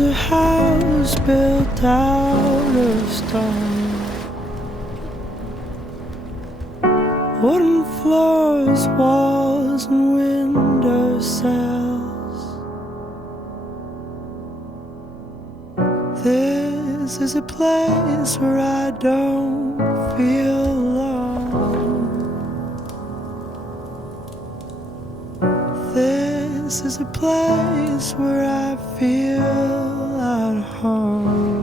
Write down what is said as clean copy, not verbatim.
is a house built out of stone, wooden floors, walls, and window sills. This is a place where I don't feel alone. This is a place where I feel at home.